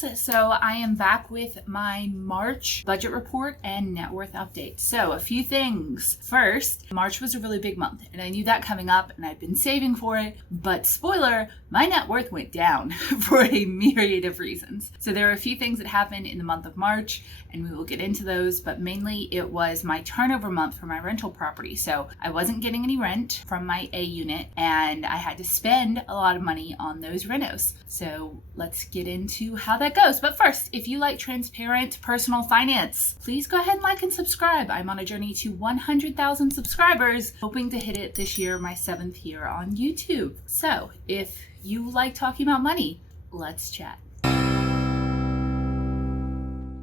girls. So I am back with my March budget report and net worth update. So a few things. First, March was a really big month and I knew that coming up and I'd been saving for it, but spoiler, my net worth went down for a myriad of reasons. So there are a few things that happened in the month of March and we will get into those, but mainly it was my turnover month for my rental property. So I wasn't getting any rent from my A unit and I had to spend a lot of money on those renos. So let's get into how that goes. But first, if you like transparent personal finance, please go ahead and like and subscribe. I'm on a journey to 100,000 subscribers, hoping to hit it this year, my 7th year on YouTube. So if you like talking about money, let's chat.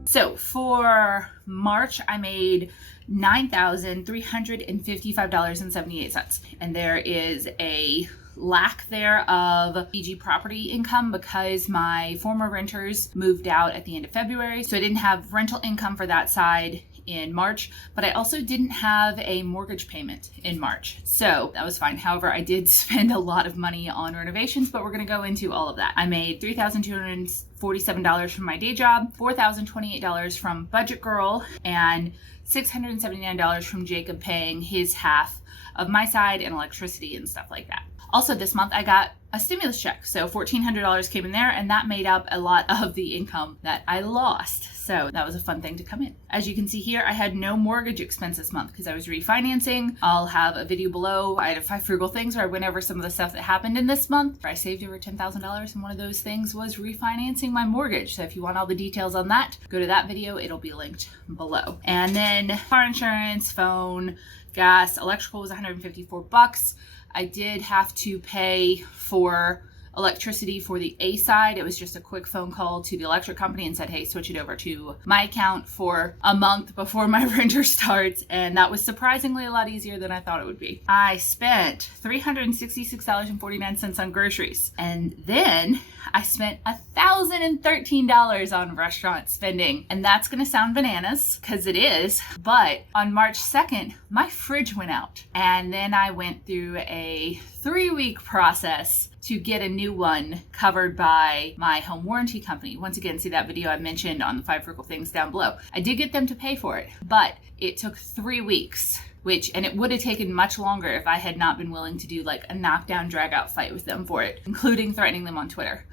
So for March, I made $9,355.78. And there is a lack there of PG property income because my former renters moved out at the end of February. So I didn't have rental income for that side in March, but I also didn't have a mortgage payment in March. So that was fine. However, I did spend a lot of money on renovations, but we're going to go into all of that. I made $3,247 from my day job, $4,028 from Budget Girl, and $679 from Jacob paying his half of my side and electricity and stuff like that. Also this month I got a stimulus check. So $1,400 came in there and that made up a lot of the income that I lost. So that was a fun thing to come in. As you can see here, I had no mortgage expense this month because I was refinancing. I'll have a video below. I had 5 frugal things where I went over some of the stuff that happened in this month. I saved over $10,000 and one of those things was refinancing my mortgage. So if you want all the details on that, go to that video. It'll be linked below. And then car insurance, phone, gas, electrical was $154. I did have to pay for electricity for the A side. It was just a quick phone call to the electric company and said, hey, switch it over to my account for a month before my renter starts. And that was surprisingly a lot easier than I thought it would be. I spent $366.49 on groceries. And then I spent $1,013 on restaurant spending. And that's going to sound bananas because it is. But on March 2nd, my fridge went out. And then I went through a 3-week process to get a new one covered by my home warranty company. Once again, see that video I mentioned on the 5 frugal things down below. I did get them to pay for it, but it took 3 weeks, and it would have taken much longer if I had not been willing to do like a knockdown drag out fight with them for it, including threatening them on Twitter.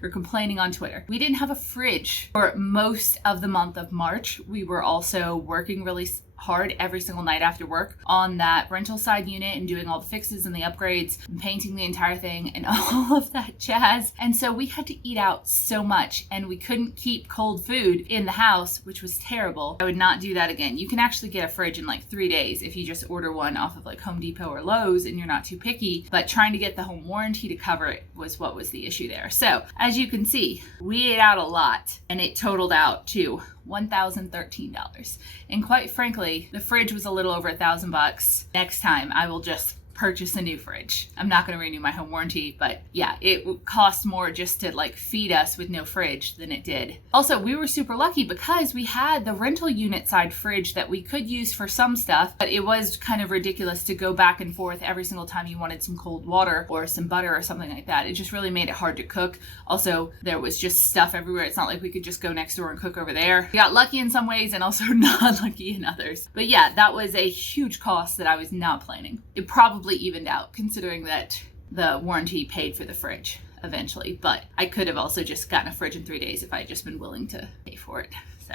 Or complaining on Twitter. We didn't have a fridge for most of the month of March. We were also working really hard every single night after work on that rental side unit and doing all the fixes and the upgrades and painting the entire thing and all of that jazz. And so we had to eat out so much and we couldn't keep cold food in the house, which was terrible. I would not do that again. You can actually get a fridge in like 3 days if you just order one off of like Home Depot or Lowe's and you're not too picky, but trying to get the home warranty to cover it was what was the issue there. So as you can see, we ate out a lot and it totaled out to $1,013. And quite frankly, the fridge was a little over $1,000. Next time I will just purchase a new fridge. I'm not going to renew my home warranty, but yeah, it would cost more just to like feed us with no fridge than it did. Also, we were super lucky because we had the rental unit side fridge that we could use for some stuff, but it was kind of ridiculous to go back and forth every single time you wanted some cold water or some butter or something like that. It just really made it hard to cook. Also, there was just stuff everywhere. It's not like we could just go next door and cook over there. We got lucky in some ways and also not lucky in others. But yeah, that was a huge cost that I was not planning. It probably evened out considering that the warranty paid for the fridge eventually, but I could have also just gotten a fridge in 3 days if I had just been willing to pay for it. So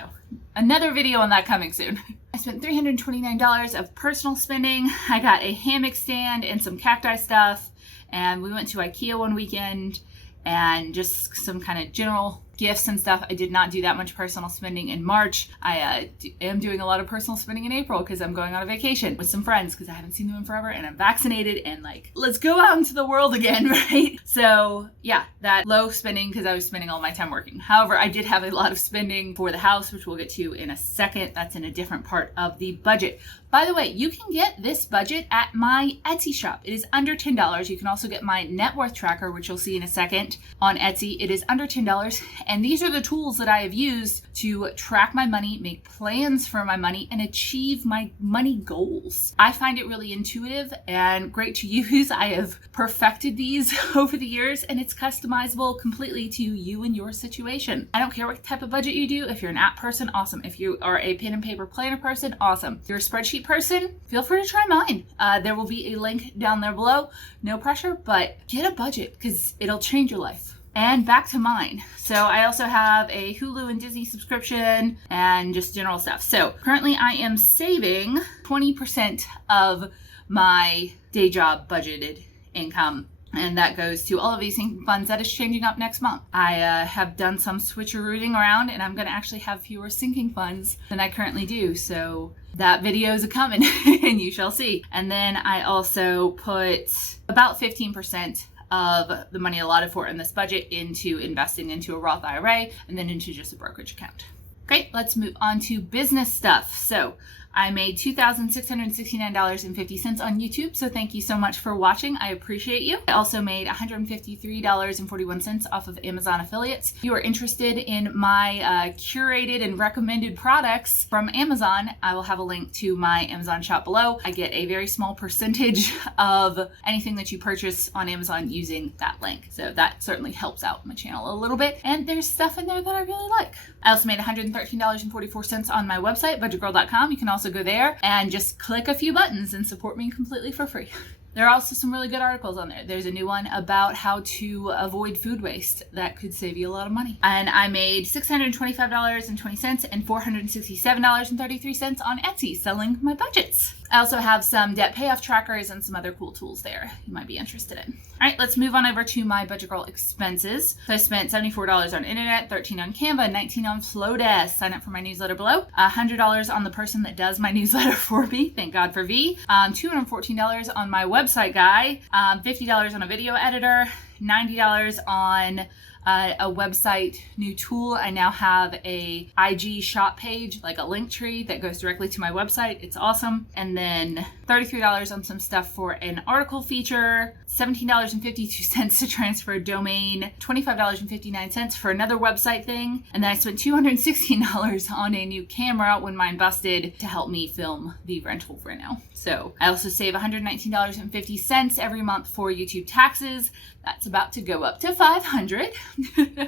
another video on that coming soon. I spent $329 of personal spending. I got a hammock stand and some cacti stuff, and we went to IKEA one weekend and just some kind of general gifts and stuff. I did not do that much personal spending in March. I am doing a lot of personal spending in April because I'm going on a vacation with some friends because I haven't seen them in forever and I'm vaccinated and like, let's go out into the world again, right? So yeah, that low spending because I was spending all my time working. However, I did have a lot of spending for the house, which we'll get to in a second. That's in a different part of the budget. By the way, you can get this budget at my Etsy shop. It is under $10. You can also get my net worth tracker, which you'll see in a second on Etsy. It is under $10 And these are the tools that I have used to track my money, make plans for my money, and achieve my money goals. I find it really intuitive and great to use. I have perfected these over the years, and it's customizable completely to you and your situation. I don't care what type of budget you do. If you're an app person, awesome. If you are a pen and paper planner person, awesome. If you're a spreadsheet person, feel free to try mine. There will be a link down there below. No pressure, but get a budget because it'll change your life. And back to mine. So I also have a Hulu and Disney subscription and just general stuff. So currently I am saving 20% of my day job budgeted income. And that goes to all of these sinking funds that is changing up next month. I have done some switcherooting around, and I'm going to actually have fewer sinking funds than I currently do. So that video is coming and you shall see. And then I also put about 15% of the money allotted for in this budget into investing into a Roth IRA and then into just a brokerage account. Okay, let's move on to business stuff. So I made $2,669.50 on YouTube, so thank you so much for watching. I appreciate you. I also made $153.41 off of Amazon affiliates. If you are interested in my curated and recommended products from Amazon, I will have a link to my Amazon shop below. I get a very small percentage of anything that you purchase on Amazon using that link. So that certainly helps out my channel a little bit. And there's stuff in there that I really like. I also made $113.44 on my website, budgetgirl.com. You can also go there and just click a few buttons and support me completely for free. There are also some really good articles on there. There's a new one about how to avoid food waste that could save you a lot of money. And I made $625.20 and $467.33 on Etsy selling my budgets. I also have some debt payoff trackers and some other cool tools there you might be interested in. All right, let's move on over to my Budget Girl expenses. So I spent $74 on internet, $13 on Canva, $19 on Flowdesk. Sign up for my newsletter below. $100 on the person that does my newsletter for me. Thank God for V. $214 on my website guy. $50 on a video editor. $90 on a website new tool. I now have a IG shop page, like a link tree that goes directly to my website. It's awesome. And then $33 on some stuff for an article feature, $17.52 to transfer a domain, $25.59 for another website thing. And then I spent $216 on a new camera when mine busted to help me film the rental for now. So I also save $119.50 every month for YouTube taxes. That's about to go up to $500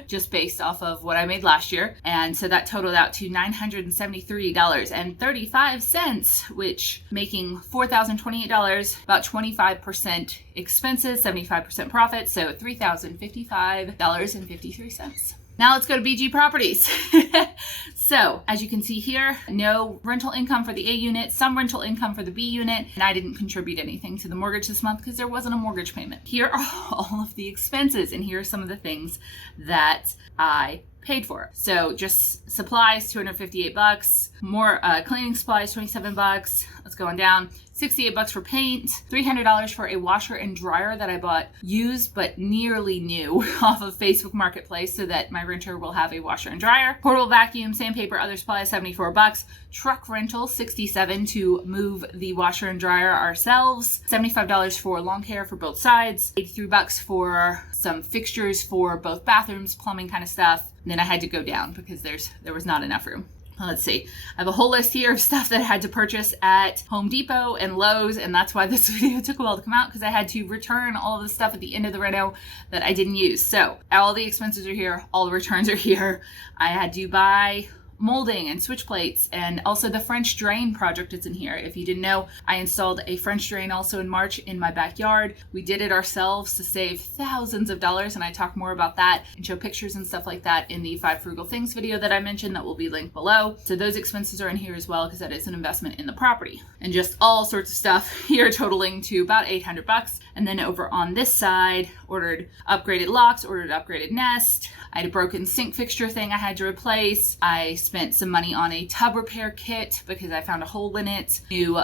just based off of what I made last year. And so that totaled out to $973.35, which making $4,028, about 25% expenses, 75% profit. So $3,055.53. Now let's go to BG Properties. So as you can see here, no rental income for the A unit, some rental income for the B unit, and I didn't contribute anything to the mortgage this month because there wasn't a mortgage payment. Here are all of the expenses, and here are some of the things that I paid for. So just supplies, $258, more cleaning supplies, $27. Let's go on down. $68 for paint, $300 for a washer and dryer that I bought used but nearly new off of Facebook Marketplace so that my renter will have a washer and dryer. Portable vacuum, sandpaper, other supplies, $74. Truck rental, $67 to move the washer and dryer ourselves. $75 for lawn care for both sides. $83 for some fixtures for both bathrooms, plumbing kind of stuff. And then I had to go down because there was not enough room. Let's see. I have a whole list here of stuff that I had to purchase at Home Depot and Lowe's, and that's why this video took a while to come out because I had to return all of the stuff at the end of the reno that I didn't use. So all the expenses are here, all the returns are here. I had to buy molding and switch plates, and also the French drain project is in here. If you didn't know, I installed a French drain also in March in my backyard. We did it ourselves to save thousands of dollars, and I talk more about that and show pictures and stuff like that in the 5 Frugal Things video that I mentioned that will be linked below. So those expenses are in here as well because that is an investment in the property. And just all sorts of stuff here totaling to about $800. And then over on this side, ordered upgraded locks, ordered upgraded nest. I had a broken sink fixture thing I had to replace. I spent some money on a tub repair kit because I found a hole in it. New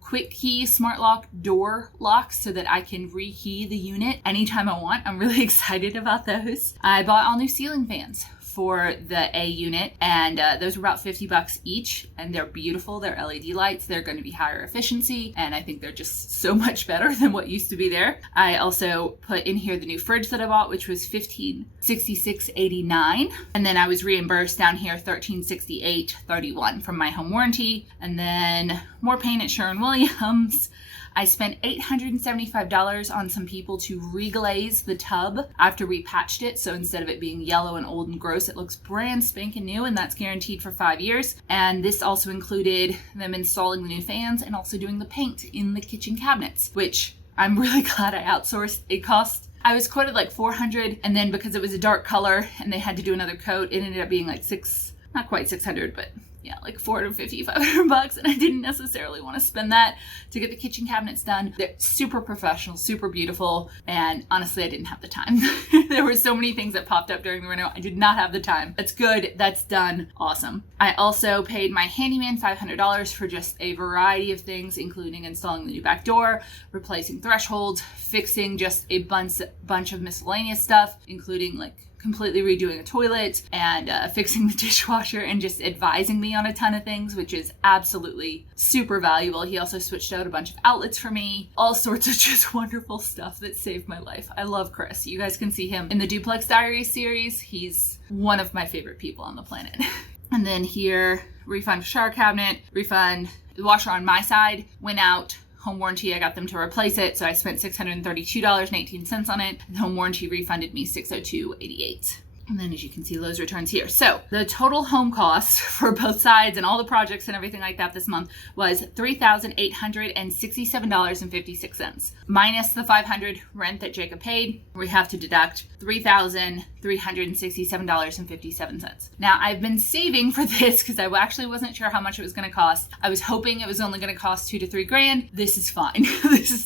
quick key smart lock door locks so that I can rekey the unit anytime I want. I'm really excited about those. I bought all new ceiling fans for the A unit, and those were about $50 each, and they're beautiful. They're LED lights. They're going to be higher efficiency, and I think they're just so much better than what used to be there. I also put in here the new fridge that I bought, which was $1,566.89, and then I was reimbursed down here $1,368.31 from my home warranty. And then more paint at Sherwin-Williams. I spent $875 on some people to reglaze the tub after we patched it. So instead of it being yellow and old and gross, it looks brand spanking new, and that's guaranteed for 5 years. And this also included them installing the new fans and also doing the paint in the kitchen cabinets, which I'm really glad I outsourced. It cost, I was quoted like $400, and then because it was a dark color and they had to do another coat, it ended up being like not quite 600, but yeah, like $450, $500, and I didn't necessarily want to spend that to get the kitchen cabinets done. They're super professional, super beautiful, and honestly, I didn't have the time. There were so many things that popped up during the reno. I did not have the time. That's good. That's done. Awesome. I also paid my handyman $500 for just a variety of things, including installing the new back door, replacing thresholds, fixing just a bunch of miscellaneous stuff, including like completely redoing a toilet and fixing the dishwasher, and just advising me on a ton of things, which is absolutely super valuable. He also switched out a bunch of outlets for me, all sorts of just wonderful stuff that saved my life. I love Chris. You guys can see him in the Duplex Diaries series. He's one of my favorite people on the planet. And then here, Refund shower cabinet, Refund. The washer on my side went out. Home warranty, I got them to replace it, so I spent $632.18 on it. The home warranty refunded me $602.88. And then as you can see, Lowe's returns here. So the total home cost for both sides and all the projects and everything like that this month was $3,867.56. Minus the $500 rent that Jacob paid, we have to deduct $3,367.57. Now, I've been saving for this because I actually wasn't sure how much it was going to cost. I was hoping it was only going to cost $2,000 to $3,000. This is fine.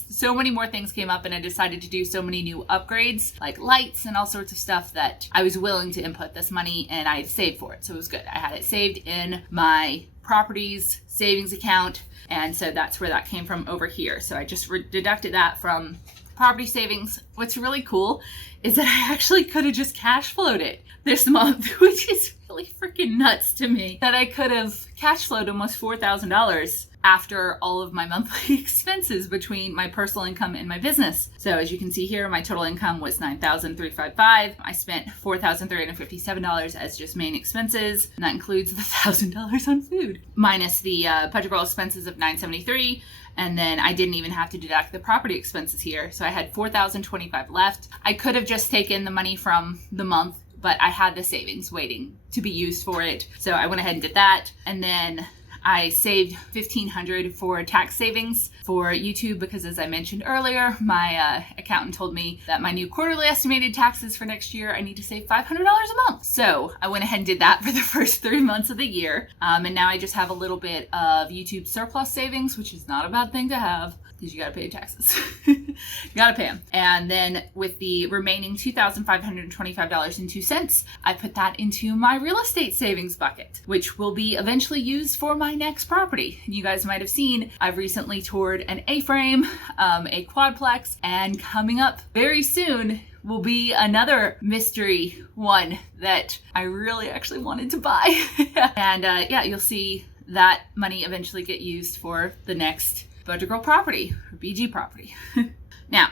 So many more things came up, and I decided to do so many new upgrades, like lights and all sorts of stuff, that I was willing to input this money, and I saved for it. So it was good. I had it saved in my properties savings account, and so that's where that came from over here. So I just deducted that from property savings. What's really cool is that I actually could have just cash flowed it this month, which is really freaking nuts to me, that I could have cash flowed almost $4,000 after all of my monthly expenses between my personal income and my business. So as you can see here, my total income was $9,355. I spent $4,357 as just main expenses, and that includes the $1,000 on food, minus the budget roll expenses of $973. And then I didn't even have to deduct the property expenses here. So I had $4,025 left. I could have just taken the money from the month, but I had the savings waiting to be used for it. So I went ahead and did that. And then I saved $1,500 for tax savings for YouTube because, as I mentioned earlier, my accountant told me that my new quarterly estimated taxes for next year, I need to save $500 a month. So I went ahead and did that for the first 3 months of the year. And now I just have a little bit of YouTube surplus savings, which is not a bad thing to have, because you got to pay taxes. You got to pay them. And then with the remaining $2,525.02, I put that into my real estate savings bucket, which will be eventually used for my next property. You guys might have seen, I've recently toured an A-frame, a quadplex, and coming up very soon will be another mystery one that I really actually wanted to buy. And yeah, you'll see that money eventually get used for the next Budget Girl property, or BG property. Now,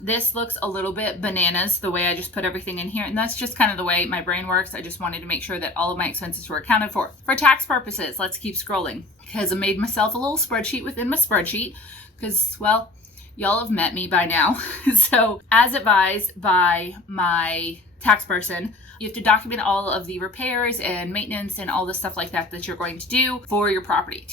this looks a little bit bananas the way I just put everything in here, and that's just kind of the way my brain works. I just wanted to make sure that all of my expenses were accounted for. For tax purposes, let's keep scrolling, because I made myself a little spreadsheet within my spreadsheet, because, well, y'all have met me by now. So, as advised by my tax person, you have to document all of the repairs and maintenance and all the stuff like that that you're going to do for your property.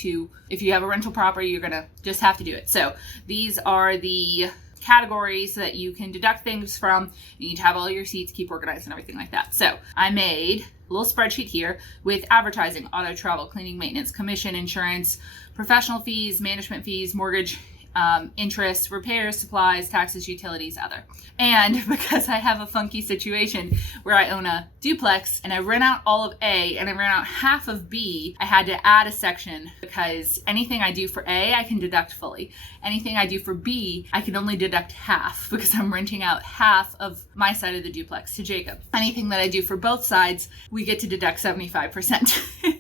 If you have a rental property, you're gonna just have to do it. So these are the categories that you can deduct things from. You need to have all your receipts, keep organized, and everything like that. So I made a little spreadsheet here with advertising, auto, travel, cleaning, maintenance, commission, insurance, professional fees, management fees, mortgage, interest, repairs, supplies, taxes, utilities, other. And because I have a funky situation where I own a duplex and I rent out all of A and I rent out half of B, I had to add a section because anything I do for A, I can deduct fully. Anything I do for B, I can only deduct half because I'm renting out half of my side of the duplex to Jacob. Anything that I do for both sides, we get to deduct 75%. Because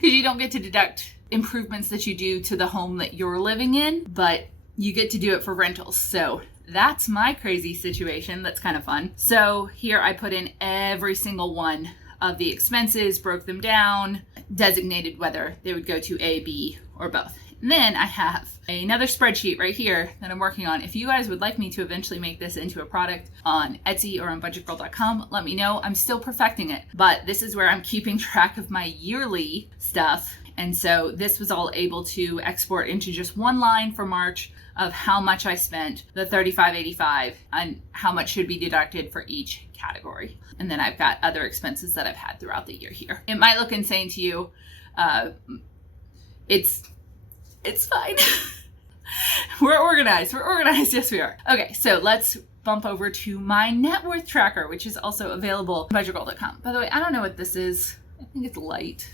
you don't get to deduct improvements that you do to the home that you're living in, but you get to do it for rentals. So that's my crazy situation. That's kind of fun. So here I put in every single one of the expenses, broke them down, designated whether they would go to A, B, or both. And then I have another spreadsheet right here that I'm working on. If you guys would like me to eventually make this into a product on Etsy or on budgetgirl.com, let me know. I'm still perfecting it, but this is where I'm keeping track of my yearly stuff. And so this was all able to export into just one line for March of how much I spent, the $35.85, and how much should be deducted for each category. And then I've got other expenses that I've had throughout the year here. It might look insane to you. It's fine. We're organized. Yes, we are. Okay, so let's bump over to my net worth tracker, which is also available on budgetgirl.com. By the way, I don't know what this is. I think it's light.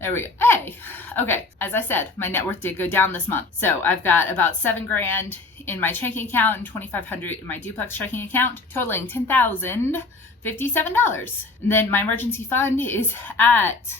There we go. Hey, okay. As I said, my net worth did go down this month. So I've got about $7,000 in my checking account and $2,500 in my duplex checking account, totaling $10,057. And then my emergency fund is at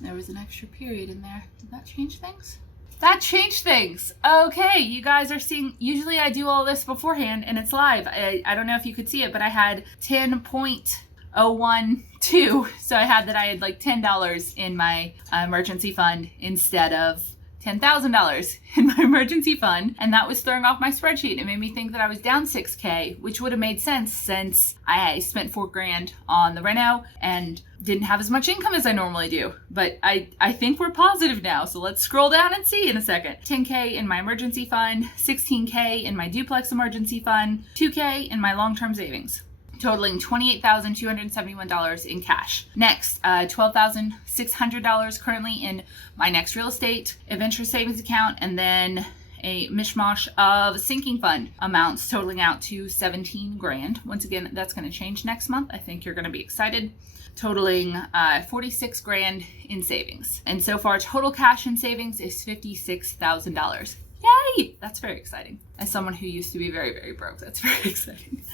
there was an extra period in there. Did that change things? That changed things. Okay, you guys are seeing, usually I do all this beforehand and it's live. I don't know if you could see it, but I had 10.012. So I had like $10 in my emergency fund instead of $10,000 in my emergency fund. And that was throwing off my spreadsheet. It made me think that I was down $6,000, which would have made sense since I spent $4,000 on the reno and didn't have as much income as I normally do. But I think we're positive now. So let's scroll down and see in a second. $10,000 in my emergency fund, $16,000 in my duplex emergency fund, $2,000 in my long-term savings, totaling $28,271 in cash. Next, $12,600 currently in my next real estate venture savings account, and then a mishmash of sinking fund amounts totaling out to $17,000. Once again, that's going to change next month. I think you're going to be excited. Totaling $46,000 in savings. And so far, total cash in savings is $56,000. Yay! That's very exciting. As someone who used to be very, very broke, that's very exciting.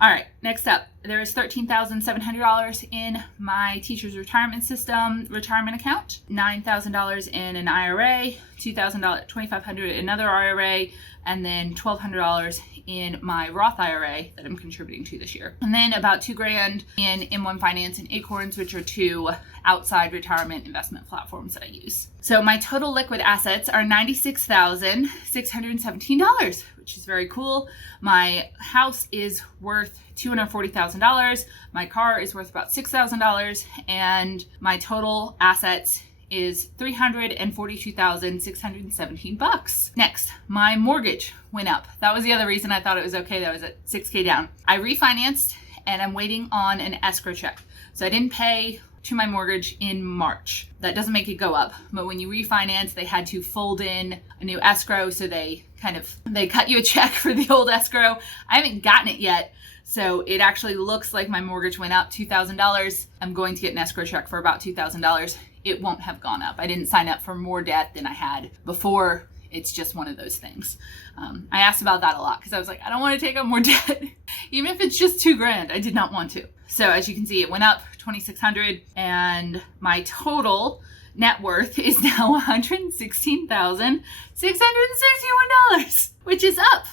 All right, next up, there is $13,700 in my teacher's retirement system retirement account, $9,000 in an IRA, $2,500 in another IRA, and then $1,200 in my Roth IRA that I'm contributing to this year. And then about $2,000 in M1 Finance and Acorns, which are two outside retirement investment platforms that I use. So my total liquid assets are $96,617, which is very cool. My house is worth $240,000. My car is worth about $6,000, and my total assets is $342,617. Next, my mortgage went up. That was the other reason I thought it was okay that I was at $6,000 down. I refinanced and I'm waiting on an escrow check. So I didn't pay to my mortgage in March. That doesn't make it go up, but when you refinance, they had to fold in a new escrow, so they cut you a check for the old escrow. I haven't gotten it yet, so it actually looks like my mortgage went up $2,000. I'm going to get an escrow check for about $2,000. It won't have gone up. I didn't sign up for more debt than I had before. It's just one of those things. I asked about that a lot because I was like, I don't want to take up more debt. Even if it's just $2,000, I did not want to. So as you can see, it went up $2,600, and my total net worth is now $116,661, which is up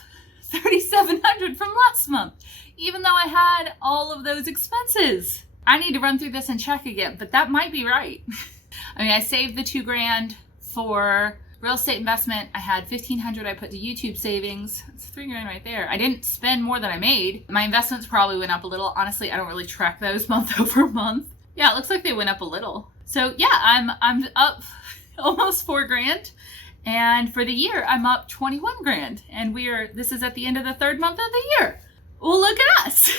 $3,700 from last month, even though I had all of those expenses. I need to run through this and check again, but that might be right. I mean, I saved the $2,000 for real estate investment. I had $1,500 I put to YouTube savings. It's $3,000 right there. I didn't spend more than I made. My investments probably went up a little. Honestly, I don't really track those month over month. Yeah, it looks like they went up a little. So yeah, I'm up almost $4,000. And for the year, I'm up $21,000. And this is at the end of the third month of the year. Well, look at us.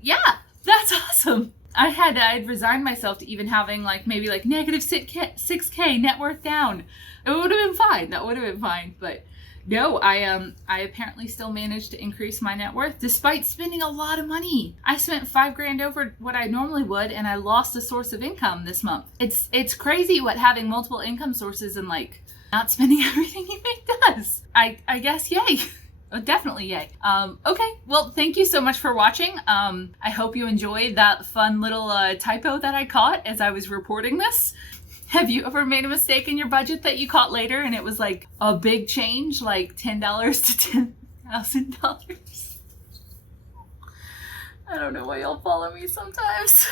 Yeah, That's awesome. I'd resigned myself to even having like maybe like negative 6K net worth down. It would have been fine. That would have been fine. But no, I apparently still managed to increase my net worth despite spending a lot of money. I spent $5,000 over what I normally would, and I lost a source of income this month. It's crazy what having multiple income sources and like not spending everything you make does. I guess yay. Definitely yay. Okay, well, thank you so much for watching. I hope you enjoyed that fun little typo that I caught as I was reporting this. Have you ever made a mistake in your budget that you caught later and it was like a big change, like $10 to $10,000? I don't know why y'all follow me sometimes.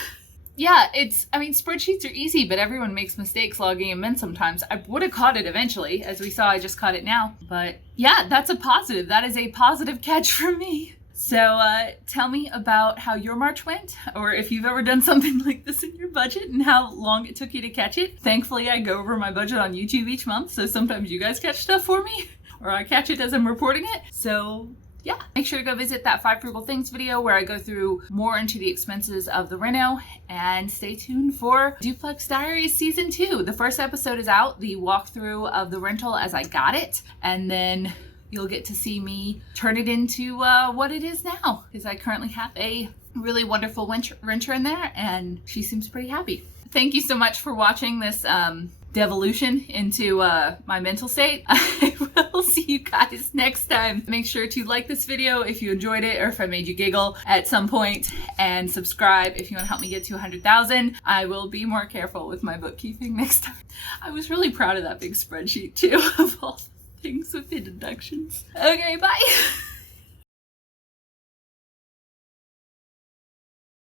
Yeah, spreadsheets are easy, but everyone makes mistakes logging them in sometimes. I would have caught it eventually. As we saw, I just caught it now. But yeah, that's a positive. That is a positive catch from me. So tell me about how your March went, or if you've ever done something like this in your budget and how long it took you to catch it. Thankfully, I go over my budget on YouTube each month, so sometimes you guys catch stuff for me, or I catch it as I'm reporting it. So yeah, make sure to go visit that 5 Frugal Things video where I go through more into the expenses of the reno, and stay tuned for Duplex Diaries Season 2. The first episode is out, the walkthrough of the rental as I got it, and then you'll get to see me turn it into what it is now, because I currently have a really wonderful renter in there, and she seems pretty happy. Thank you so much for watching this devolution into my mental state. I will see you guys next time. Make sure to like this video if you enjoyed it, or if I made you giggle at some point, and subscribe if you want to help me get to 100,000. I will be more careful with my bookkeeping next time. I was really proud of that big spreadsheet too, of all things with the deductions. Okay, bye.